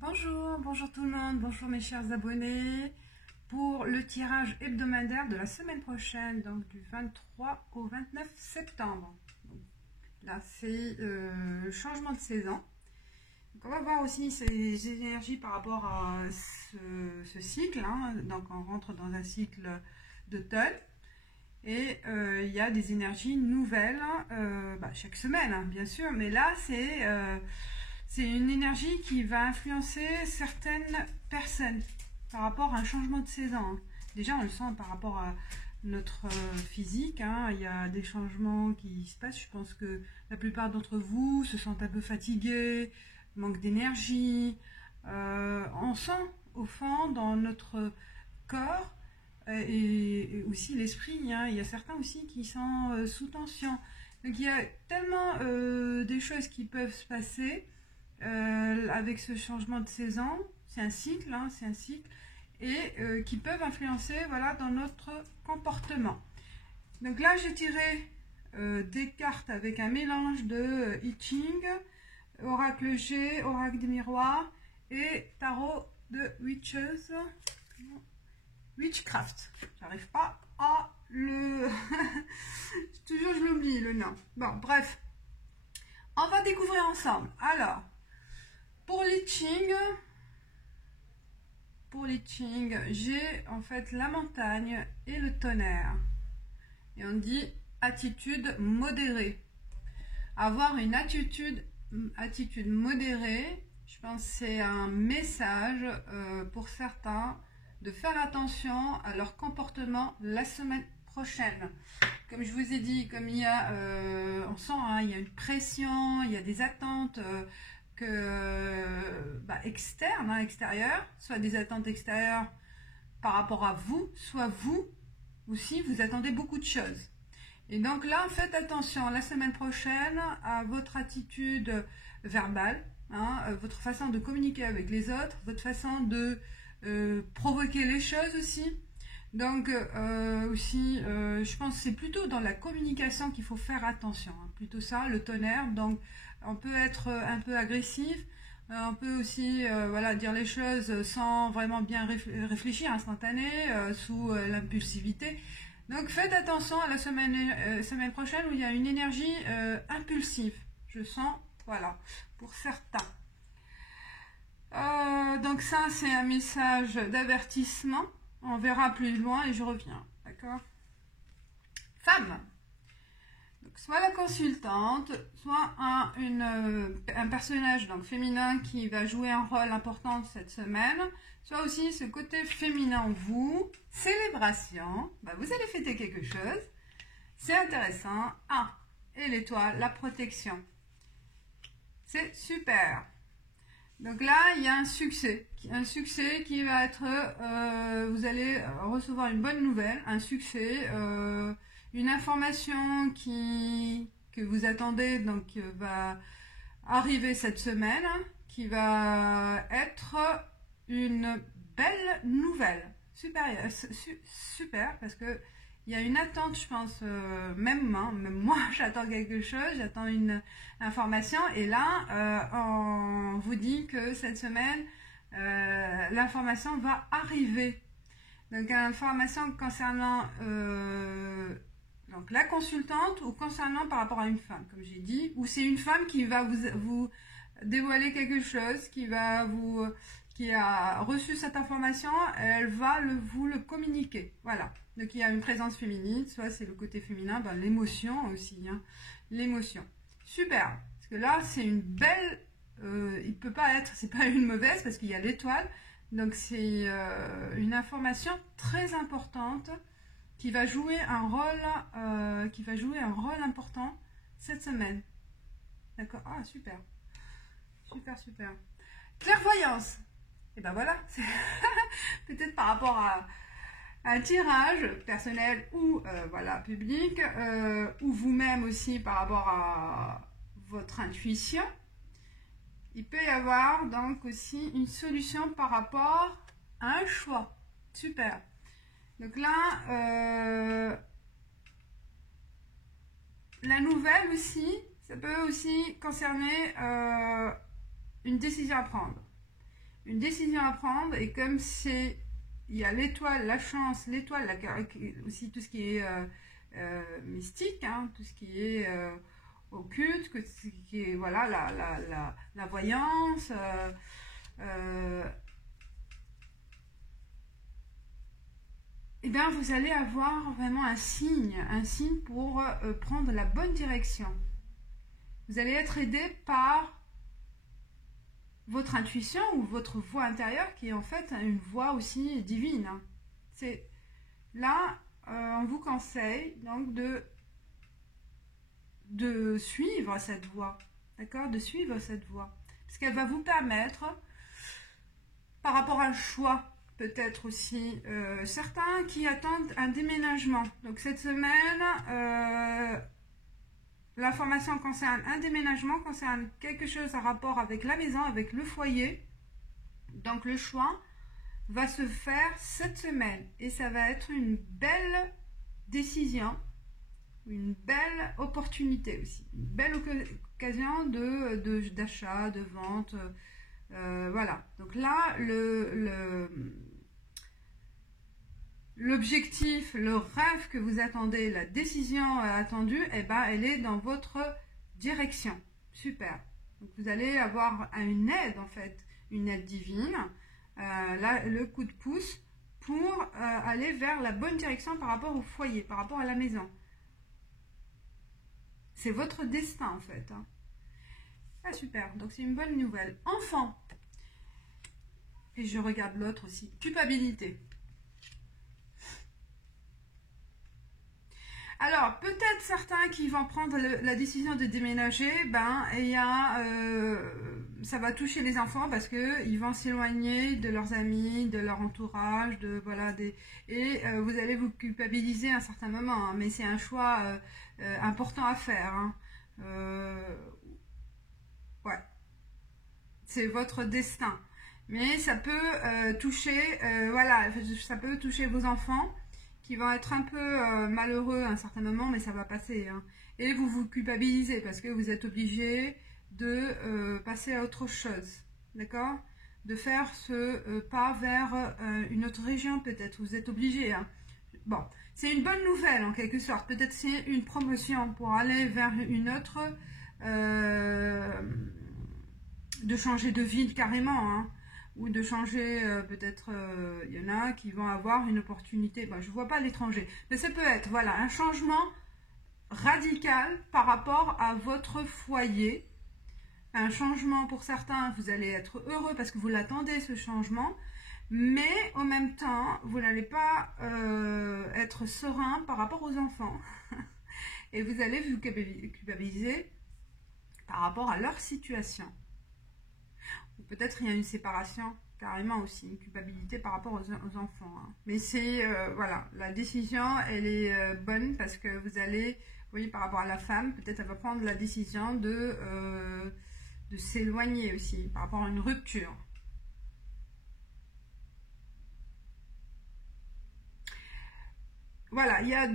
Bonjour tout le monde, bonjour mes chers abonnés pour le tirage hebdomadaire de la semaine prochaine, donc du 23 au 29 septembre. Donc, là c'est le changement de saison. Donc, on va voir aussi ces énergies par rapport à ce cycle, hein. Donc on rentre dans un cycle d'automne et il y a des énergies nouvelles chaque semaine, hein, bien sûr, mais là c'est une énergie qui va influencer certaines personnes par rapport à un changement de saison, hein. Déjà, on le sent par rapport à notre physique, hein. Il y a des changements qui se passent. Je pense que la plupart d'entre vous se sentent un peu fatigués, manque d'énergie. On sent au fond dans notre corps et aussi l'esprit, hein. Il y a certains aussi qui sont sous tension. Donc il y a tellement des choses qui peuvent se passer avec ce changement de saison. C'est un cycle, hein, c'est un cycle, et qui peuvent influencer, voilà, dans notre comportement. Donc là, j'ai tiré des cartes avec un mélange de I Ching, oracle G, oracle des miroirs et tarot de Witchcraft. J'arrive pas à le... Toujours je l'oublie le nom. Bon, bref. On va découvrir ensemble. Alors, pour l'I Ching, j'ai en fait la montagne et le tonnerre. Et on dit attitude modérée. Avoir une attitude modérée, je pense que c'est un message pour certains de faire attention à leur comportement la semaine prochaine. Comme je vous ai dit, comme il y a, on sent, hein, il y a une pression, il y a des attentes externes, hein, extérieures, soit des attentes extérieures par rapport à vous, soit vous aussi, vous attendez beaucoup de choses. Et donc là, faites attention la semaine prochaine à votre attitude verbale, hein, votre façon de communiquer avec les autres, votre façon de provoquer les choses aussi. Donc je pense que c'est plutôt dans la communication qu'il faut faire attention, hein, plutôt ça, le tonnerre. Donc on peut être un peu agressif, on peut aussi dire les choses sans vraiment bien réfléchir, instantané, sous l'impulsivité. Donc faites attention à la semaine prochaine où il y a une énergie impulsive, je sens, voilà, pour certains. Donc ça, c'est un message d'avertissement. On verra plus loin et je reviens, d'accord? Femme. Donc, soit la consultante, soit un personnage donc féminin qui va jouer un rôle important cette semaine, soit aussi ce côté féminin en vous, célébration, vous allez fêter quelque chose, c'est intéressant. Et l'étoile, la protection, c'est super. Donc là, il y a un succès qui va être, vous allez recevoir une bonne nouvelle, un succès, une information que vous attendez, donc va arriver cette semaine, qui va être une belle nouvelle. Super, parce que il y a une attente, je pense, même moi, j'attends quelque chose, j'attends une information, et là, on vous dit que cette semaine, l'information va arriver. Donc, information concernant donc la consultante ou concernant par rapport à une femme, comme j'ai dit, ou c'est une femme qui va vous dévoiler quelque chose, qui a reçu cette information, elle va vous le communiquer. Voilà. Donc il y a une présence féminine, soit c'est le côté féminin, l'émotion aussi, hein, l'émotion. Super. Parce que là, c'est une belle, il peut pas être, c'est pas une mauvaise parce qu'il y a l'étoile. Donc c'est une information très importante qui va jouer un rôle, important cette semaine. D'accord. Ah, super. Super. Clairvoyance. Et ben voilà, peut-être par rapport à un tirage personnel ou public, ou vous-même aussi par rapport à votre intuition, il peut y avoir donc aussi une solution par rapport à un choix. Super. Donc là, la nouvelle aussi, ça peut aussi concerner une décision à prendre. une décision à prendre, et comme c'est, il y a l'étoile, la chance, l'étoile, aussi tout ce qui est mystique, hein, tout ce qui est occulte, ce qui est, voilà, la voyance, et bien vous allez avoir vraiment un signe pour prendre la bonne direction. Vous allez être aidé par votre intuition ou votre voix intérieure, qui est en fait une voix aussi divine. C'est là, on vous conseille donc de suivre cette voix, d'accord, de suivre cette voix, parce qu'elle va vous permettre, par rapport à un choix, peut-être aussi, certains qui attendent un déménagement. Donc cette semaine, l'information concerne un déménagement, concerne quelque chose à rapport avec la maison, avec le foyer. Donc le choix va se faire cette semaine, et ça va être une belle décision, une belle opportunité aussi, une belle occasion d'achat, de vente, voilà. Donc là, l'objectif, le rêve que vous attendez, la décision attendue, eh ben, elle est dans votre direction. Super. Donc vous allez avoir une aide, en fait, une aide divine, là, le coup de pouce pour aller vers la bonne direction par rapport au foyer, par rapport à la maison. C'est votre destin, en fait. Hein. Ah, super. Donc c'est une bonne nouvelle. Enfant. Et je regarde l'autre aussi. Culpabilité. Alors, peut-être certains qui vont prendre la décision de déménager, ben, ça va toucher les enfants parce qu'ils vont s'éloigner de leurs amis, de leur entourage, vous allez vous culpabiliser à un certain moment, hein, mais c'est un choix important à faire. Hein. Ouais, c'est votre destin. Mais ça peut toucher, voilà, ça peut toucher vos enfants, qui vont être un peu malheureux à un certain moment, mais ça va passer. Hein. Et vous vous culpabilisez parce que vous êtes obligé de passer à autre chose, d'accord? De faire ce pas vers une autre région peut-être, vous êtes obligé. Hein. Bon, c'est une bonne nouvelle en quelque sorte, peut-être c'est une promotion pour aller vers une autre, de changer de ville carrément, hein. Ou de changer, peut-être, il y en a qui vont avoir une opportunité, je ne vois pas l'étranger, mais ça peut être, voilà, un changement radical par rapport à votre foyer, un changement pour certains, vous allez être heureux parce que vous l'attendez ce changement, mais en même temps, vous n'allez pas être serein par rapport aux enfants, et vous allez vous culpabiliser par rapport à leur situation. Peut-être il y a une séparation, carrément aussi, une culpabilité par rapport aux enfants. Hein. Mais c'est, voilà, la décision, elle est bonne parce que vous allez, oui, par rapport à la femme, peut-être elle va prendre la décision de s'éloigner aussi, par rapport à une rupture. Voilà, il y a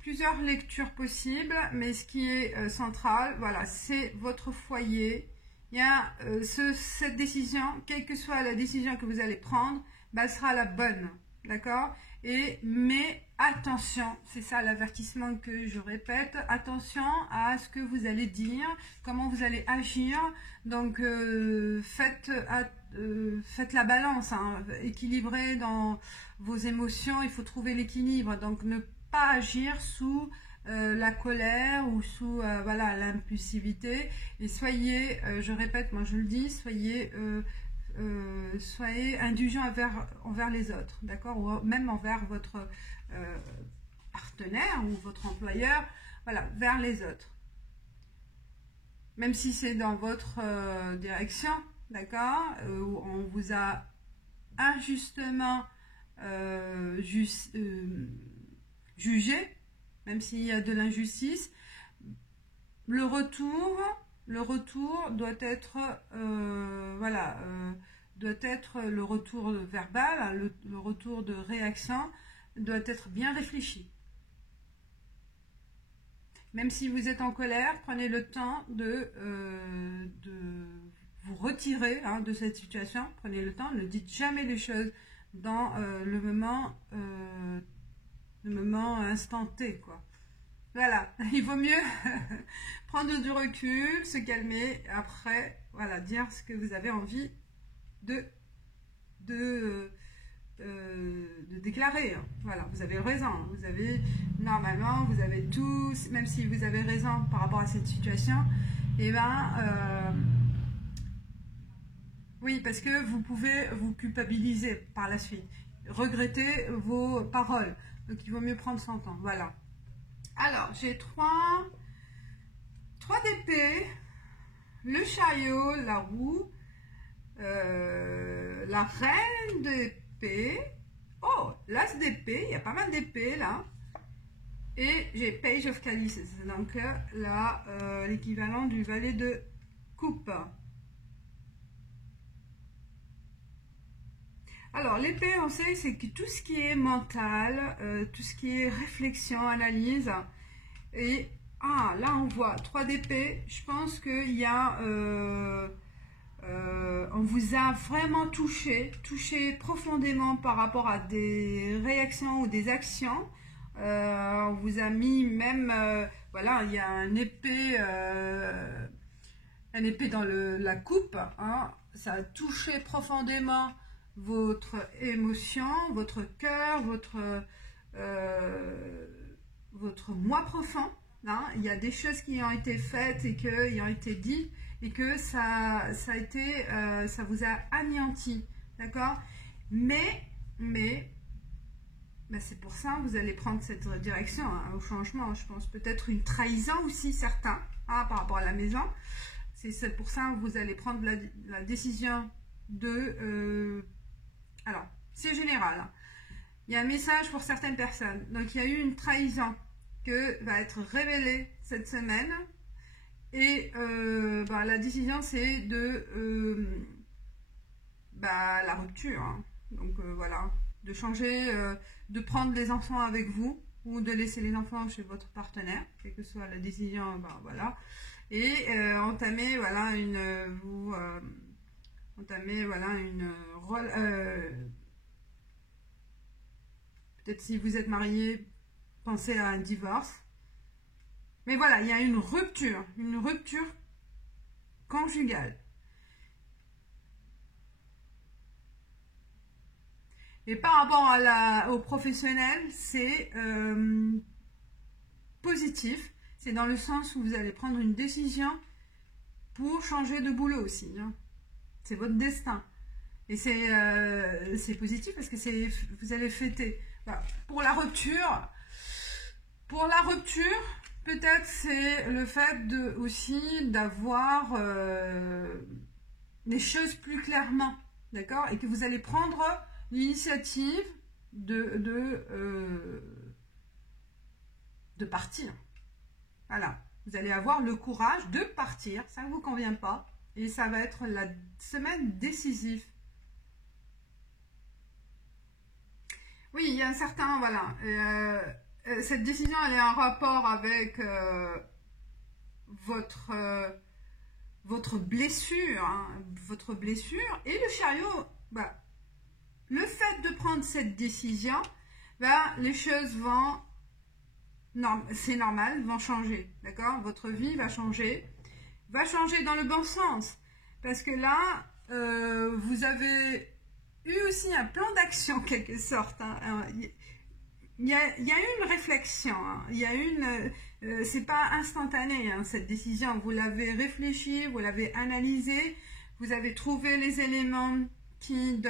plusieurs lectures possibles, mais ce qui est central, voilà, c'est votre foyer. Il y a cette décision, quelle que soit la décision que vous allez prendre, sera la bonne, d'accord? Mais attention, c'est ça l'avertissement que je répète, attention à ce que vous allez dire, comment vous allez agir. Donc faites la balance, hein, équilibrez dans vos émotions, il faut trouver l'équilibre, donc ne pas agir sous la colère ou sous voilà, l'impulsivité, et soyez, je répète, moi je le dis, soyez indulgents envers les autres, d'accord, ou même envers votre partenaire ou votre employeur, voilà, vers les autres, même si c'est dans votre direction, d'accord, où on vous a injustement jugé, même s'il y a de l'injustice, le retour doit être, voilà, doit être le retour verbal, le retour de réaction doit être bien réfléchi. Même si vous êtes en colère, prenez le temps de vous retirer de cette situation. Prenez le temps, ne dites jamais les choses dans le moment instant T, quoi. Voilà, il vaut mieux prendre du recul, se calmer, après, voilà, dire ce que vous avez envie de déclarer. Voilà, vous avez raison. Vous avez, normalement, vous avez tous, même si vous avez raison par rapport à cette situation, et oui, parce que vous pouvez vous culpabiliser par la suite, regretter vos paroles. Donc, il vaut mieux prendre son temps. Voilà. Alors, j'ai trois d'épée, le chariot, la roue, la reine d'épée. Oh, l'as d'épée, il y a pas mal d'épées là. Et j'ai Page of Chalices, donc là, l'équivalent du valet de coupe. Alors, l'épée, on sait, c'est que tout ce qui est mental, tout ce qui est réflexion, analyse, et là, on voit 3 d'épée. Je pense qu'il y a... on vous a vraiment touché profondément par rapport à des réactions ou des actions. On vous a mis même... voilà, il y a un épée dans la coupe. Hein, ça a touché profondément votre émotion, votre cœur, votre moi profond. Hein. Il y a des choses qui ont été faites et qui ont été dites et que ça vous a anéanti, d'accord, mais c'est pour ça que vous allez prendre cette direction au changement. Je pense peut-être une trahison aussi, certains, par rapport à la maison. C'est pour ça que vous allez prendre la décision de... alors, c'est général. Il y a un message pour certaines personnes. Donc, il y a eu une trahison que va être révélée cette semaine. Et la décision, c'est de la rupture. Hein. Donc, voilà. De changer, de prendre les enfants avec vous ou de laisser les enfants chez votre partenaire, quelle que soit la décision, voilà. Et entamer, voilà, peut-être si vous êtes marié, pensez à un divorce. Mais voilà, il y a une rupture conjugale. Et par rapport au professionnel, c'est positif. C'est dans le sens où vous allez prendre une décision pour changer de boulot aussi. Hein. C'est votre destin. Et c'est positif parce que vous allez fêter. Voilà. Pour la rupture, peut-être c'est le fait aussi d'avoir les choses plus clairement. D'accord? Et que vous allez prendre l'initiative de partir. Voilà, vous allez avoir le courage de partir, ça ne vous convient pas, et ça va être la semaine décisive. Oui, il y a un certain, voilà, cette décision, elle est en rapport avec votre blessure, hein, et le chariot, le fait de prendre cette décision, les choses vont... Non, c'est normal, vont changer, d'accord? Votre vie va changer dans le bon sens. Parce que là, vous avez eu aussi un plan d'action, en quelque sorte. Hein. Il y a une réflexion, hein. C'est pas instantané, hein, cette décision. Vous l'avez réfléchi, vous l'avez analysé, vous avez trouvé les éléments qui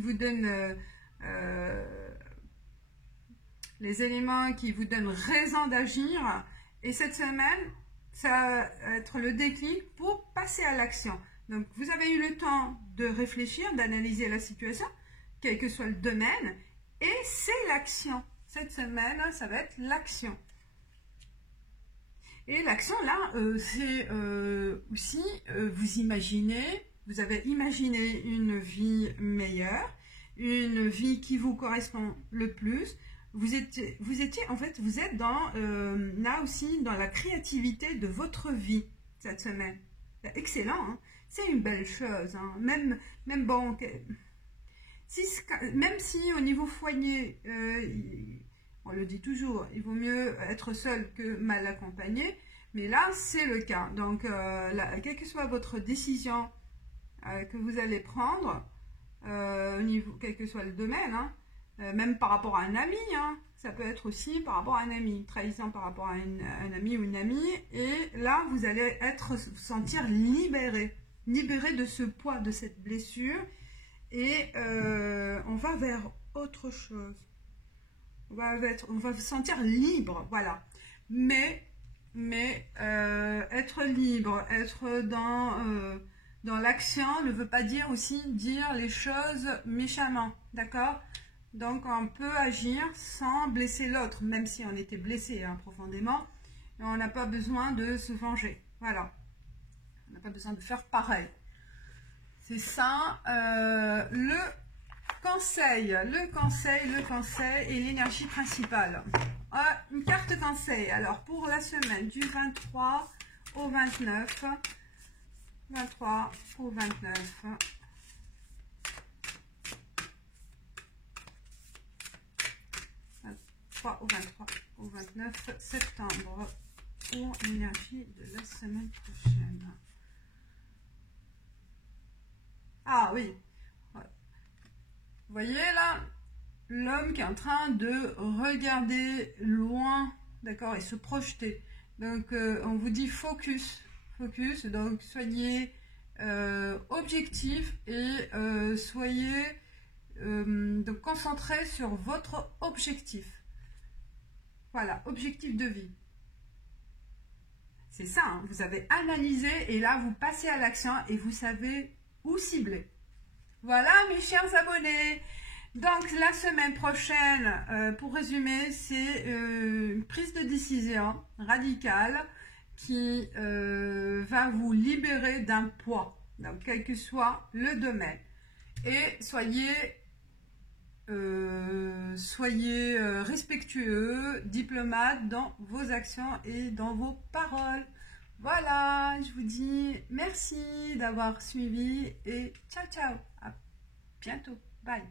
vous donnent... les éléments qui vous donnent raison d'agir, et cette semaine, ça va être le déclic pour passer à l'action. Donc, vous avez eu le temps de réfléchir, d'analyser la situation, quel que soit le domaine, et c'est l'action. Cette semaine, ça va être l'action. Et l'action, là, c'est aussi, vous avez imaginé une vie meilleure, une vie qui vous correspond le plus. Vous êtes dans, là aussi, dans la créativité de votre vie, cette semaine. Excellent, hein? c'est une belle chose. Hein. Même bon, même si au niveau foyer, on le dit toujours, il vaut mieux être seul que mal accompagné. Mais là, c'est le cas. Donc, quelle que soit votre décision que vous allez prendre, au niveau, quel que soit le domaine, hein, même par rapport à un ami, hein, ça peut être aussi par rapport à un ami, trahison par rapport à un ami ou une amie, et là, vous allez vous sentir libéré de ce poids, de cette blessure, et on va vers autre chose. On va se sentir libre, voilà. Mais être libre, être dans l'action ne veut pas dire aussi dire les choses méchamment, d'accord? Donc on peut agir sans blesser l'autre, même si on était blessé hein, profondément, et on n'a pas besoin de se venger, voilà. On n'a pas besoin de faire pareil. C'est ça, le conseil et l'énergie principale. Une carte conseil, alors pour la semaine du 23 au 29, 23 au 29, 23 au 29 septembre, pour l'énergie de la semaine prochaine. Ah oui, vous voyez là, l'homme qui est en train de regarder loin, d'accord, et se projeter. Donc, on vous dit focus, donc soyez objectif et soyez donc concentré sur votre objectif. Voilà, objectif de vie. C'est ça, hein, vous avez analysé et là, vous passez à l'action et vous savez où cibler. Voilà, mes chers abonnés. Donc, la semaine prochaine, pour résumer, c'est une prise de décision radicale qui va vous libérer d'un poids, donc quel que soit le domaine. Et soyez respectueux, diplomate dans vos actions et dans vos paroles. Voilà, je vous dis merci d'avoir suivi et ciao, ciao. À bientôt. Bye.